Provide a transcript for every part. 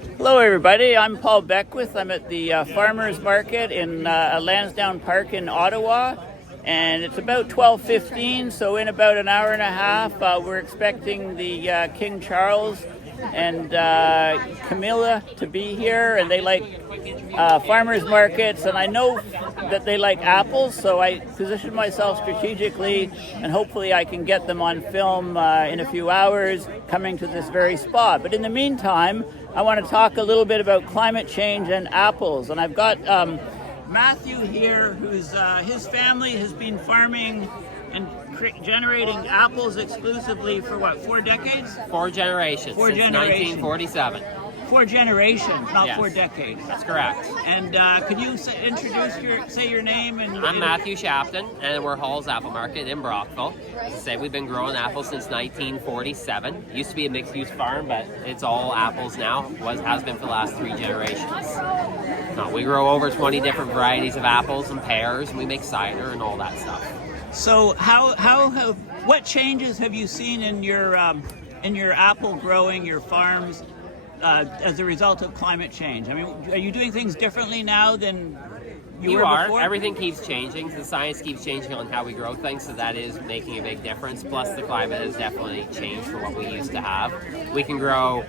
Hello everybody, I'm Paul Beckwith. I'm at the Farmers Market in Lansdowne Park in Ottawa, and it's about 12:15, so in about an hour and a half we're expecting the King Charles and Camilla to be here, and they like farmers markets, and I know that they like apples, so I positioned myself strategically, and hopefully I can get them on film in a few hours coming to this very spot. But in the meantime, I want to talk a little bit about climate change and apples, and I've got Matthew here, who's his family has been farming and generating apples exclusively for what, 4 decades? 4 generations. Four since generations. 1947. 4 generations, not Yes. 4 decades. That's correct. And could you say your name? And I'm Matthew Shapton, and we're Hall's Apple Market in Brockville. As I say, we've been growing apples since 1947. Used to be a mixed-use farm, but it's all apples now. Has been for the last 3 generations. We grow over 20 different varieties of apples and pears, and we make cider and all that stuff. So what changes have you seen in your apple growing, your farms, as a result of climate change? I mean, are you doing things differently now than you were are. before? Everything keeps changing. The science keeps changing on how we grow things, so that is making a big difference. Plus, the climate has definitely changed from what we used to have. We can grow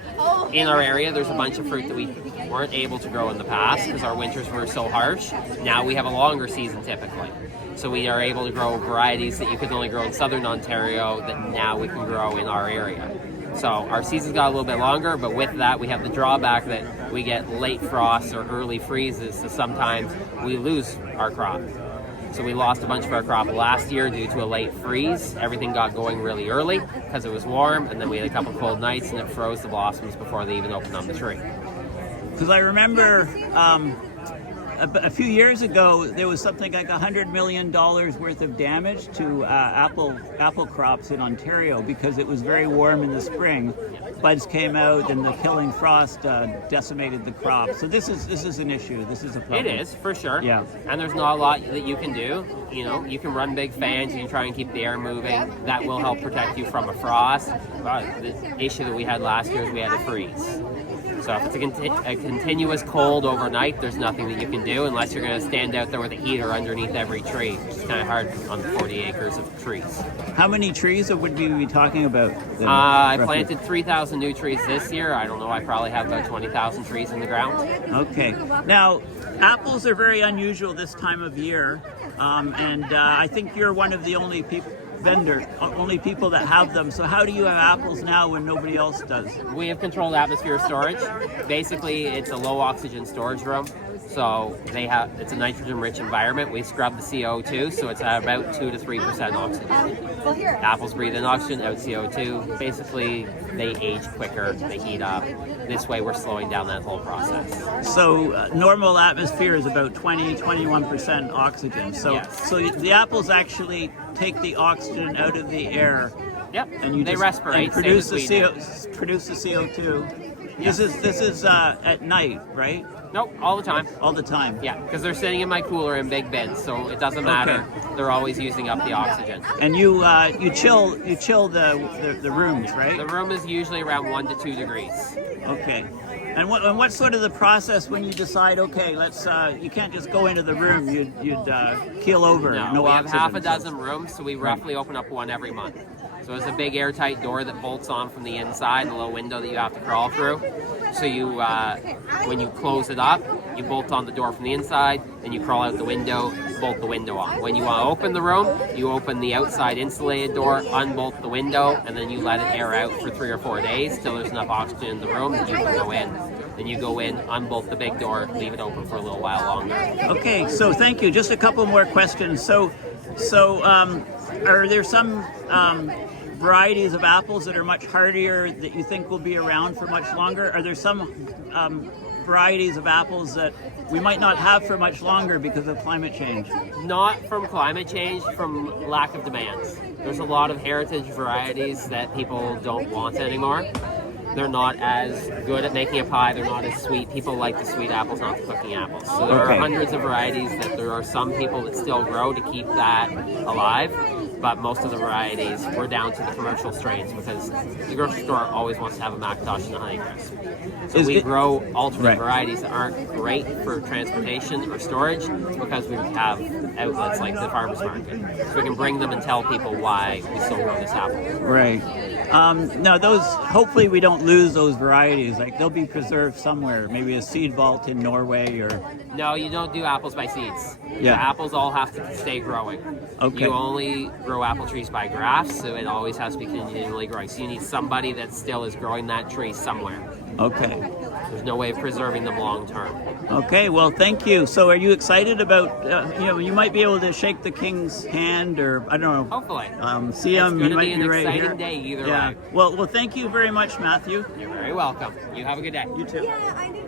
in our area. There's a bunch of fruit that we weren't able to grow in the past because our winters were so harsh. Now we have a longer season typically. So we are able to grow varieties that you could only grow in southern Ontario that now we can grow in our area. So our season's got a little bit longer, but with that we have the drawback that we get late frosts or early freezes, so sometimes we lose our crop. So we lost a bunch of our crop last year due to a late freeze. Everything got going really early because it was warm, and then we had a couple cold nights and it froze the blossoms before they even opened on the tree. Because I remember a few years ago, there was something like $100 million worth of damage to apple crops in Ontario because it was very warm in the spring. Buds came out, and the killing frost decimated the crop. So this is an issue. This is a problem. It is, for sure. Yeah. And there's not a lot that you can do. You know, you can run big fans, you can try and keep the air moving. That will help protect you from a frost. But the issue that we had last year is we had a freeze. So if it's a continuous cold overnight, there's nothing that you can do unless you're going to stand out there with a heater underneath every tree, which is kind of hard on 40 acres of trees. How many trees would we be talking about? I planted 3,000 new trees this year. I don't know, I probably have about 20,000 trees in the ground. Okay. Now, apples are very unusual this time of year, and I think you're one of the only people that have them. So how do you have apples now when nobody else does? We have controlled atmosphere storage. Basically, it's a low oxygen storage room. So it's a nitrogen-rich environment. We scrub the CO2, so it's at about 2 to 3% oxygen. Apples breathe in oxygen, out CO2. Basically, they age quicker, they heat up. This way, we're slowing down that whole process. So normal atmosphere is about 21% oxygen. So, yes. So the apples actually take the oxygen out of the air. Yep. And they respirate. And produce the CO2. Yeah. This is at night, right? Nope, all the time. All the time. Yeah, because they're sitting in my cooler in big bins, so it doesn't matter. Okay. They're always using up the oxygen. And you chill the rooms, right? The room is usually around 1 to 2 degrees. Okay. And what's sort of the process when you decide, okay, let's you can't just go into the room, you'd keel over. No, we have oxygen, half a dozen rooms, so we roughly open up one every month. So it's a big airtight door that bolts on from the inside, a little window that you have to crawl through. So you, when you close it up, you bolt on the door from the inside, then you crawl out the window, bolt the window on. When you want to open the room, you open the outside insulated door, unbolt the window, and then you let it air out for 3 or 4 days till there's enough oxygen in the room that you can go in. Then you go in, unbolt the big door, leave it open for a little while longer. Okay, so thank you. Just a couple more questions. So are there some varieties of apples that are much hardier that you think will be around for much longer? Are there some varieties of apples that we might not have for much longer because of climate change? Not from climate change, from lack of demand. There's a lot of heritage varieties that people don't want anymore. They're not as good at making a pie, they're not as sweet. People like the sweet apples, not the cooking apples. So there are hundreds of varieties that there are some people that still grow to keep that alive. but most of the varieties we're down to the commercial strains because the grocery store always wants to have a Macintosh and a Honeycrisp. So we grow alternate varieties that aren't great for transportation or storage because we have outlets like the farmers market. So we can bring them and tell people why we still grow this apple. Right. Now, those, hopefully we don't lose those varieties. Like, they'll be preserved somewhere, maybe a seed vault in Norway or... No, you don't do apples by seeds. Yeah. The apples all have to stay growing. Okay. You only grow apple trees by grafts, so it always has to be continually growing. So you need somebody that still is growing that tree somewhere. Okay. There's no way of preserving them long term. Okay, well, thank you. So are you excited about, you might be able to shake the king's hand or, I don't know. Hopefully. See him, It's you might be right here. It's going to be an exciting day either way. Well, thank you very much, Matthew. You're very welcome. You have a good day. You too. Yeah, I know.